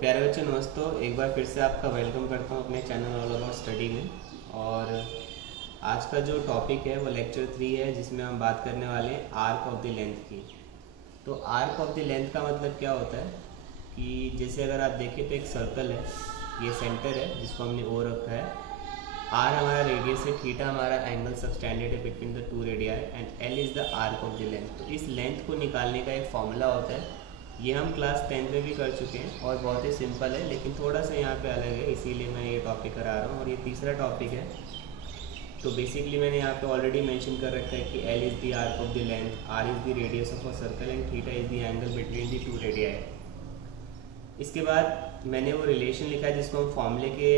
प्यारे बच्चों नमस्तों, एक बार फिर से आपका वेलकम करता हूँ अपने चैनल ऑल अबाउट स्टडी में। और आज का जो टॉपिक है वो लेक्चर 3 है, जिसमें हम बात करने वाले हैं आर्क ऑफ द लेंथ की। तो आर्क ऑफ द लेंथ का मतलब क्या होता है कि जैसे अगर आप देखें तो एक सर्कल है, ये सेंटर है जिसको हमने ओ रखा है, आर हमारा रेडियस है, थीटा हमारा एंगल सबटेंडेड है between the two radii and L is the arc of the length. तो इस लेंथ को निकालने का एक फॉर्मूला होता है, ये हम क्लास 10 में भी कर चुके हैं और बहुत ही सिंपल है, लेकिन थोड़ा सा यहाँ पे अलग है, इसीलिए मैं ये टॉपिक करा रहा हूँ। और ये तीसरा टॉपिक है। तो बेसिकली मैंने यहाँ पे ऑलरेडी मेंशन कर रखा है कि L is the arc of the length, R is the radius of a circle and theta is the angle between the two radii. इसके बाद मैंने वो रिलेशन लिखा है जिसको हम फॉर्मूले के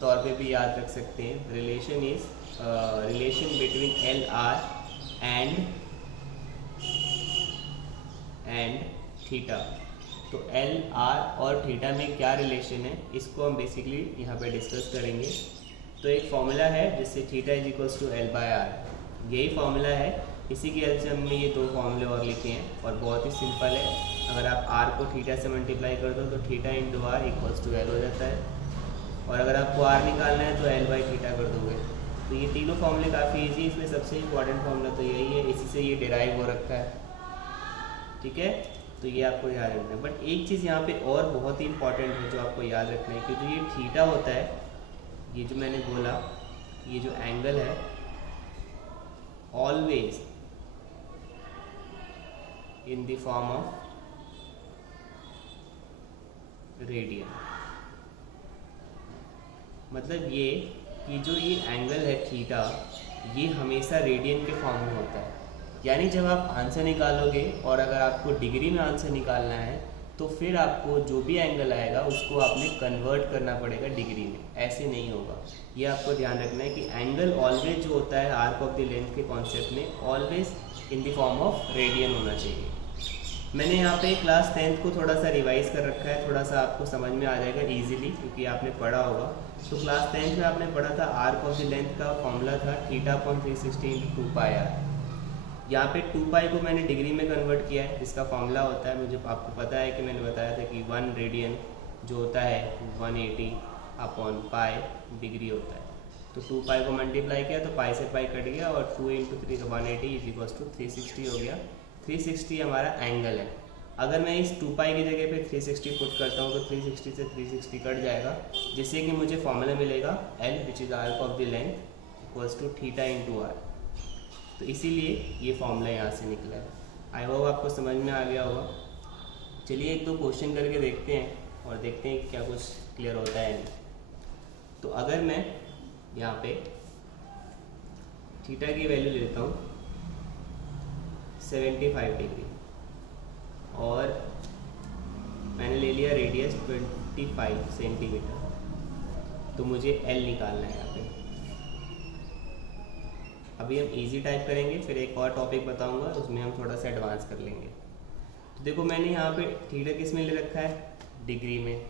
तौर पे भी याद रख सकते हैं। Relation is relation between L R and theta. तो एल आर और थीटा में क्या रिलेशन है, इसको हम बेसिकली यहाँ पे डिस्कस करेंगे। तो एक फॉर्मूला है जिससे theta is equals to L by R, यही फॉर्मूला है। इसी की हेल्प से हमने ये दो फॉर्मूले और लिखे हैं और बहुत ही सिंपल है। अगर आप आर को थीटा से मल्टीप्लाई कर दो तो theta into R equals to L हो जाता है, और अगर आपको आर निकालना है तो एल बाई थीटा कर दोगे। तो ये तीनों फॉर्मूले काफ़ी ईजी, इसमें सबसे इंपॉर्टेंट फॉर्मूला तो यही है, इसी से ये डिराइव हो रखा है। ठीक है, तो ये आपको याद रखना है। बट एक चीज़ यहाँ पे और बहुत ही इंपॉर्टेंट है जो आपको याद रखना है कि जो ये थीटा होता है, ये जो मैंने बोला, ये जो एंगल है always in the form of radian. मतलब ये कि जो ये एंगल है थीटा, ये हमेशा रेडियन के फॉर्म में होता है। यानी जब आप आंसर निकालोगे और अगर आपको डिग्री में आंसर निकालना है तो फिर आपको जो भी एंगल आएगा उसको आपने कन्वर्ट करना पड़ेगा डिग्री में, ऐसे नहीं होगा। ये आपको ध्यान रखना है कि एंगल ऑलवेज जो होता है आर्क ऑफ द लेंथ के कॉन्सेप्ट में always in the form of radian होना चाहिए। मैंने यहाँ पे क्लास 10 को थोड़ा सा रिवाइज कर रखा है, थोड़ा सा आपको समझ में आ जाएगा इजीली, क्योंकि आपने पढ़ा होगा। तो क्लास 10 में आपने पढ़ा था आर्क ऑफ द लेंथ का फॉर्मूला था theta upon 360 into 2 pi R. यहाँ पे 2 पाई को मैंने डिग्री में कन्वर्ट किया है, इसका फॉर्मूला होता है, मुझे आपको पता है कि मैंने बताया था कि 1 रेडियन जो होता है 180 अपॉन पाई डिग्री होता है। तो 2 पाई को मल्टीप्लाई किया तो पाई से पाई कट गया और 2 इंटू 3 180 इज इक्वल्स टू 360 हो गया। 360 हमारा एंगल है। अगर मैं इस 2 पाई की जगह पे 360 पुट करता हूँ तो 360 से 360 कट जाएगा, जिससे कि मुझे फॉर्मूला मिलेगा L which is arc of the length equals to theta into R. तो इसीलिए ये फॉर्मूला यहाँ से निकला है। आई होप आपको समझ में आ गया होगा। चलिए एक दो क्वेश्चन करके देखते हैं और देखते हैं क्या कुछ क्लियर होता है नहीं। तो अगर मैं यहाँ पे थीटा की वैल्यू लेता हूँ 75 डिग्री और मैंने ले लिया रेडियस 25 सेंटीमीटर, तो मुझे एल निकालना है यहाँ पे। अभी हम इजी टाइप करेंगे, फिर एक और टॉपिक बताऊंगा उसमें हम थोड़ा सा एडवांस कर लेंगे। तो देखो मैंने यहाँ पे थीटा किस में ले रखा है, डिग्री में।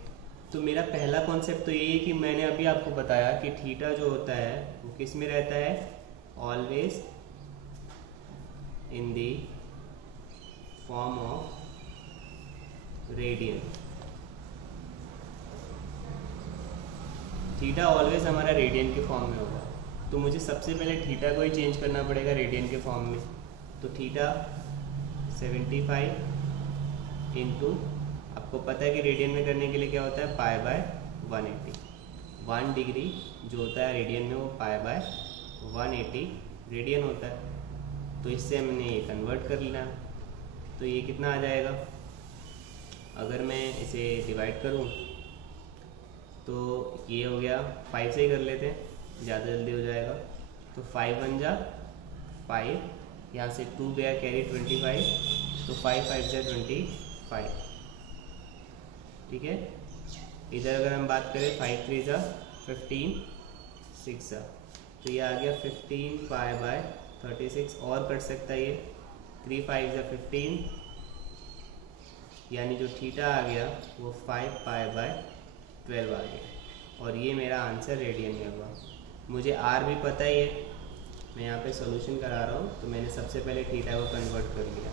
तो मेरा पहला कॉन्सेप्ट तो यही है कि मैंने अभी आपको बताया कि थीटा जो होता है वो किस में रहता है, always in the form of radian. Theta always हमारा रेडियन के फॉर्म में होगा, तो मुझे सबसे पहले थीटा को ही चेंज करना पड़ेगा रेडियन के फॉर्म में। तो थीटा 75 इंटू, आपको पता है कि रेडियन में करने के लिए क्या होता है, पाई बाय 180। 1 डिग्री जो होता है रेडियन में वो पाई बाय 180 रेडियन होता है। तो इससे हमने ये कन्वर्ट कर लेना। तो ये कितना आ जाएगा, अगर मैं इसे डिवाइड करूँ तो ये हो गया, 5 से ही कर लेते हैं, ज़्यादा जल्दी हो जाएगा। तो 5 बन जा 5, यहाँ से 2 गया कैरी 25, तो 5 5 जा 25। ठीक है, इधर अगर हम बात करें 5 3 जा 15 6 जा, तो ये आ गया 15 पाई बाय 36। और कट सकता है ये 3 5 जा 15, यानी जो थीटा आ गया वो 5 पाई बाय 12 आ गया, और ये मेरा आंसर रेडियन में हुआ। मुझे आर भी पता ही है, मैं यहाँ पे सॉल्यूशन करा रहा हूँ, तो मैंने सबसे पहले थीटा को कन्वर्ट कर लिया।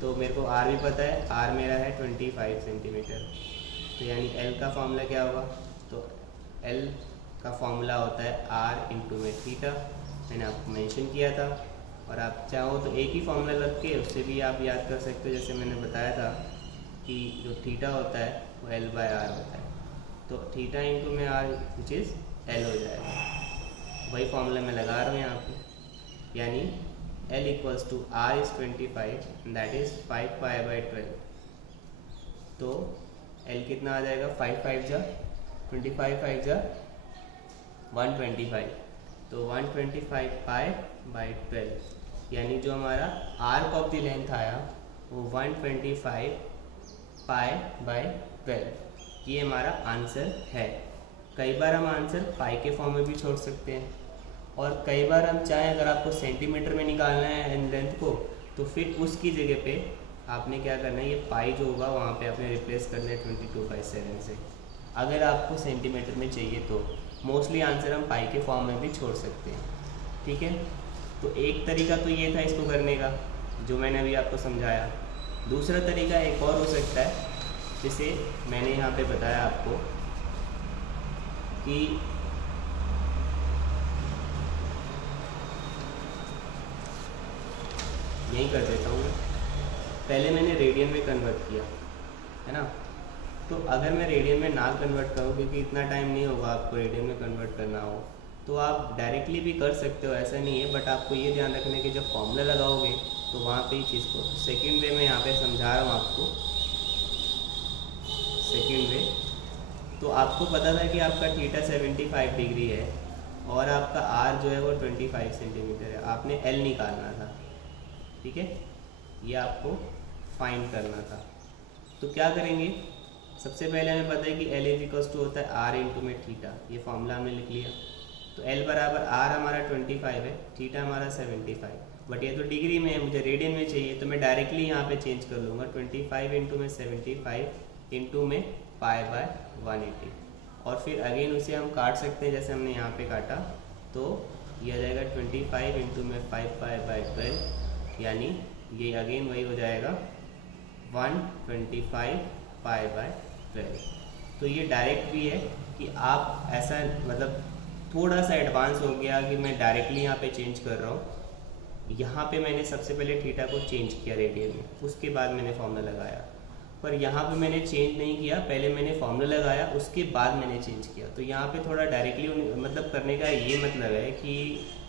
तो मेरे को आर भी पता है, आर मेरा है 25 सेंटीमीटर। तो यानी एल का फॉर्मूला क्या होगा, तो एल का फॉर्मूला होता है आर इंटू में थीटा, मैंने आपको मेंशन किया था। और आप चाहो तो एक ही फॉर्मूला लग के उससे भी आप याद कर सकते हो, जैसे मैंने बताया था कि जो थीटा होता है वो एल बाय आर होता है, तो थीटा इंटू में आर विच इज़ एल हो जाएगा। वही फॉर्मूला मैं लगा रहा हूँ यहाँ पे, यानी L equals to R is 25 that is 5 pi by 12। तो एल कितना आ जाएगा, 5 5 जा 25 5 जा 125, तो 125 पाई बाई 12, यानी जो हमारा आर्क ऑफ द लेंथ आया वो 125 पाई बाई 12, ये हमारा आंसर है। कई बार हम आंसर पाई के फॉर्म में भी छोड़ सकते हैं, और कई बार हम चाहें अगर आपको सेंटीमीटर में निकालना है इन लेंथ को, तो फिर उसकी जगह पे आपने क्या करना है, ये पाई जो होगा वहाँ पे आपने रिप्लेस करना है 22/7 से। अगर आपको सेंटीमीटर में चाहिए तो मोस्टली आंसर हम पाई के फॉर्म में भी छोड़ सकते हैं, ठीक है। तो एक तरीका तो ये था इसको करने का, जो मैंने अभी आपको समझाया। दूसरा तरीका एक और हो सकता है, जिसे मैंने यहाँ पे बताया आपको कि यही कर देता हूँ, पहले मैंने रेडियन में कन्वर्ट किया है ना, तो अगर मैं रेडियन में ना कन्वर्ट करूँ, क्योंकि इतना टाइम नहीं होगा आपको रेडियन में कन्वर्ट करना हो, तो आप डायरेक्टली भी कर सकते हो, ऐसा नहीं है। बट आपको ये ध्यान रखना है कि जब फॉर्मूला लगाओगे तो वहाँ पे ही चीज़ को, सेकंड वे में यहाँ पे समझा रहा हूँ आपको, सेकंड वे। तो आपको पता था कि आपका थीटा 75 डिग्री है और आपका आर जो है वो 25 सेंटीमीटर है, आपने एल निकालना था, ठीक है, ये आपको फाइंड करना था। तो क्या करेंगे, सबसे पहले हमें पता है कि एल इज इक्वल्स टू होता है आर इंटू में थीटा, ये फॉर्मूला हमने लिख लिया। तो एल बराबर आर हमारा 25 है, थीटा हमारा 75, बट ये तो डिग्री में है, मुझे रेडियन में चाहिए, तो मैं डायरेक्टली यहाँ पे चेंज कर लूँगा, 25 इंटू में 75 इंटू में पाई बाय 180, और फिर अगेन उसे हम काट सकते हैं जैसे हमने यहाँ पे काटा, तो ये आ जाएगा 25 इंटू में 5 पाई बाय 12, यानी ये अगेन वही हो जाएगा 125 पाई बाय 12। तो ये डायरेक्ट भी है कि आप ऐसा, मतलब थोड़ा सा एडवांस हो गया कि मैं डायरेक्टली यहाँ पे चेंज कर रहा हूँ। यहाँ पे मैंने सबसे पहले थीटा को चेंज किया रेडियन में, उसके बाद मैंने फॉर्मूला लगाया, पर यहाँ पे मैंने चेंज नहीं किया, पहले मैंने फॉर्मूला लगाया उसके बाद मैंने चेंज किया। तो यहाँ पे थोड़ा डायरेक्टली मतलब करने का ये मतलब है कि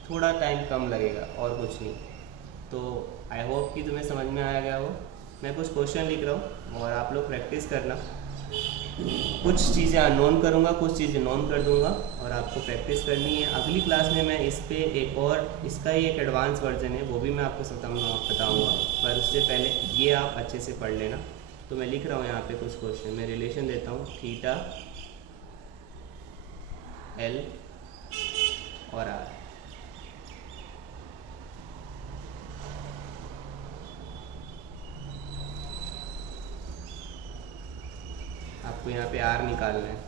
थोड़ा टाइम कम लगेगा और कुछ नहीं। तो आई होप कि तुम्हें समझ में आया गया हो। मैं कुछ क्वेश्चन लिख रहा हूँ और आप लोग प्रैक्टिस करना, कुछ चीज़ें अननोन करूँगा, कुछ चीज़ें नोन कर दूँगा और आपको प्रैक्टिस करनी है। अगली क्लास में मैं इस पे एक और, इसका ही एक एडवांस वर्जन है, वो भी मैं आपको बताऊँगा, पर उससे पहले ये आप अच्छे से पढ़ लेना। तो मैं लिख रहा हूँ यहाँ पे कुछ क्वेश्चन, मैं रिलेशन देता हूँ थीटा एल और आर। आपको यहाँ पे आर निकालना है।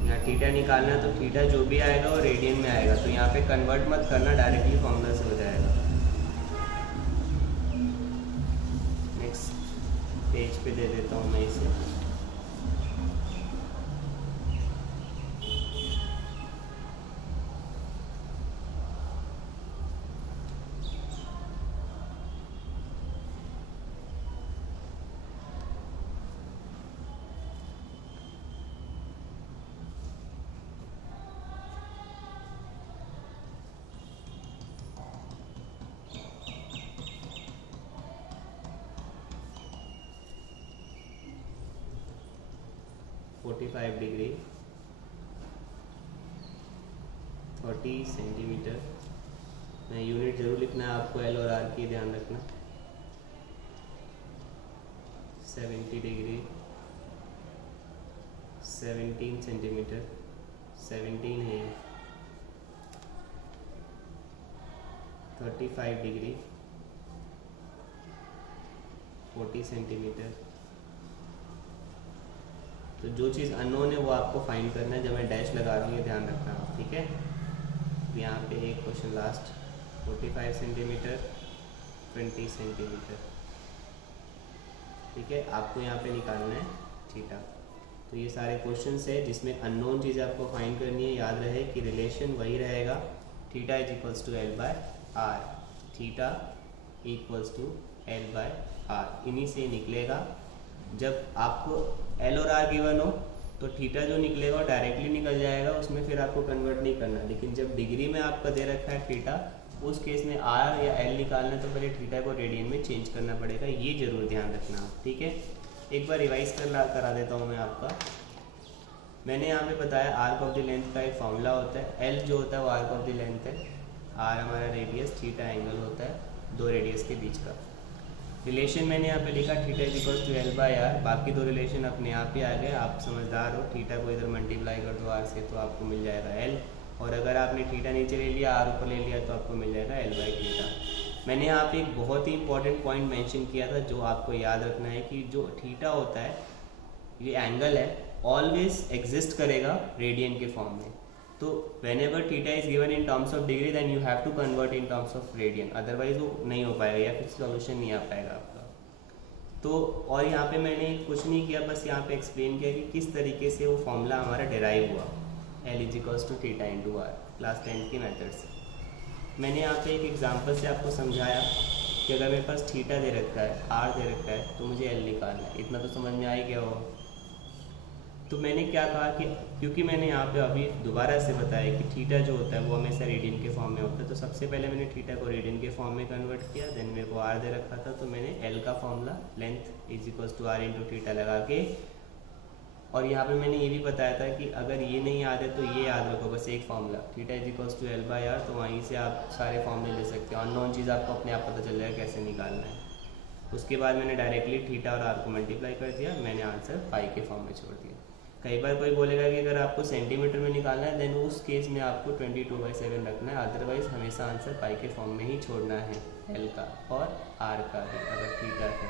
यहाँ थीटा निकालना है, तो थीटा जो भी आएगा वो रेडियन में आएगा, तो यहाँ पे कन्वर्ट मत करना, डायरेक्टली फॉर्मूला से हो जाएगा। नेक्स्ट पेज पे दे देता हूँ मैं इसे। (45 डिग्री 30 सेंटीमीटर, मैं यूनिट जरूर लिखना है आपको, एल और आर की ध्यान रखना। 70 डिग्री 17 सेंटीमीटर, 17 है। 35 डिग्री 40 सेंटीमीटर, तो जो चीज़ अननोन है वो आपको फाइंड करना है। जब मैं डैश लगा रहा हूँ ये ध्यान रखना आप, ठीक है। तो यहाँ पे एक क्वेश्चन लास्ट, 45 सेंटीमीटर 20 सेंटीमीटर, ठीक है। आपको यहाँ पे निकालना है थीटा। तो ये सारे क्वेश्चंस है जिसमें अननोन चीज़ आपको फाइंड करनी है। याद रहे कि रिलेशन वही रहेगा, theta is equals to L by R, theta equals to L by R, इन्हीं से निकलेगा। जब आपको एल और आर गिवन हो तो थीटा जो निकलेगा वो डायरेक्टली निकल जाएगा, उसमें फिर आपको कन्वर्ट नहीं करना। लेकिन जब डिग्री में आपका दे रखा है थीटा, उस केस में आर या एल निकालना है तो पहले थीटा को रेडियन में चेंज करना पड़ेगा, ये जरूर ध्यान रखना, ठीक है। एक बार रिवाइज करा देता हूँ मैं आपका। मैंने यहाँ पे बताया आर्क ऑफ द लेंथ का एक फॉर्मूला होता है, एल जो होता है वो आर्क ऑफ द लेंथ है, आर हमारा रेडियस, थीटा एंगल होता है दो रेडियस के बीच का। रिलेशन मैंने यहाँ पे लिखा theta is equals to L by R, बाकी दो रिलेशन अपने आप ही आ गए। आप समझदार हो, थीटा को इधर मल्टीप्लाई कर दो आर से तो आपको मिल जाएगा एल, और अगर आपने थीटा नीचे ले लिया आर ऊपर ले लिया तो आपको मिल जाएगा एल बाई थीटा। मैंने यहाँ पे एक बहुत ही इंपॉर्टेंट पॉइंट मेंशन किया था जो आपको याद रखना है कि जो थीटा होता है, ये एंगल है, ऑलवेज एग्जिस्ट करेगा रेडियन के फॉर्म में। तो whenever theta is given in terms of degree then you have to convert in terms of radian, otherwise वो नहीं हो पाएगा या फिर सॉल्यूशन नहीं आ पाएगा आपका। तो और यहाँ पे मैंने कुछ नहीं किया, बस यहाँ पे एक्सप्लेन किया कि किस तरीके से वो फॉर्मूला हमारा डिराइव हुआ, L is equals to theta into R, class 10 की मेथड से। मैंने यहाँ पे एक एग्जाम्पल से आपको समझाया कि अगर मेरे पास थीटा दे रखा है, आर दे रखा है, तो मुझे एल निकालना है। इतना तो समझ में आ ही गया हो। तो मैंने क्या कहा कि क्योंकि मैंने यहाँ पे अभी दोबारा से बताया कि थीटा जो होता है वो हमेशा रेडियन के फॉर्म में होता है, तो सबसे पहले मैंने थीटा को रेडियन के फॉर्म में कन्वर्ट किया। देन मेरे को आर दे रखा था तो मैंने एल का formula length is equals to R into theta लगा के, और यहाँ पे मैंने ये भी बताया था कि अगर ये नहीं याद है तो ये याद रखो बस एक formula, theta is equals to L by R, तो वहीं से आप सारे फॉर्मूले ले सकते हो। अननोन चीज़ आपको अपने आप पता चल जाएगा कैसे निकालना है। उसके बाद मैंने डायरेक्टली थीटा और आर को मल्टीप्लाई कर दिया, मैंने आंसर पाई के फॉर्म में छोड़ दिया। कई बार कोई बोलेगा कि अगर आपको सेंटीमीटर में निकालना है देन उस केस में आपको 22/7 रखना है, अदरवाइज हमेशा आंसर पाई के फॉर्म में ही छोड़ना है, एल का और आर का भी अगर थीटा है।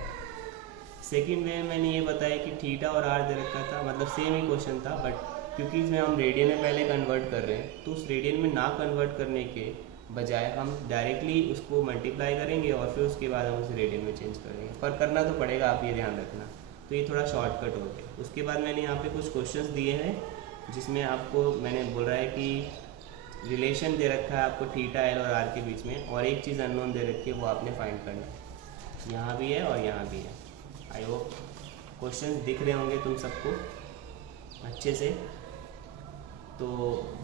सेकेंड वे मैंने ये बताया कि थीटा और आर दे रखा था, मतलब सेम ही क्वेश्चन था, बट क्योंकि इसमें हम रेडियन में पहले कन्वर्ट कर रहे हैं तो उस रेडियन में ना कन्वर्ट करने के बजाय हम डायरेक्टली उसको मल्टीप्लाई करेंगे और फिर उसके बाद हम उसे रेडियन में चेंज करेंगे। पर करना तो पड़ेगा, आप ये ध्यान रखना। तो ये थोड़ा शॉर्टकट हो गया। उसके बाद मैंने यहाँ पे कुछ क्वेश्चंस दिए हैं जिसमें आपको मैंने बोल रहा है कि रिलेशन दे रखा है आपको थीटा एल और आर के बीच में, और एक चीज़ अननोन दे रखी है वो आपने फाइंड करना है। यहाँ भी है और यहाँ भी है। आई होप क्वेश्चंस दिख रहे होंगे तुम सबको अच्छे से। तो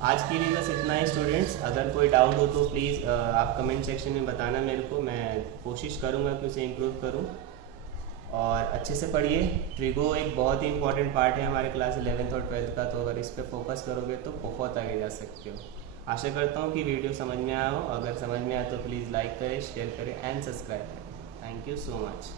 आज के लिए बस इतना ही स्टूडेंट्स। अगर कोई डाउट हो तो प्लीज़ आप कमेंट सेक्शन में बताना मेरे को, मैं कोशिश करूँगा कि उसे इम्प्रूव करूँ। और अच्छे से पढ़िए। ट्रिगो एक बहुत ही इंपॉर्टेंट पार्ट है हमारे क्लास 11th और 12th का, तो अगर इस पर फोकस करोगे तो बहुत आगे जा सकते हो। आशा करता हूँ कि वीडियो समझ में आया हो। अगर समझ में आया तो प्लीज़ लाइक करें, शेयर करें एंड सब्सक्राइब करें। Thank you so much.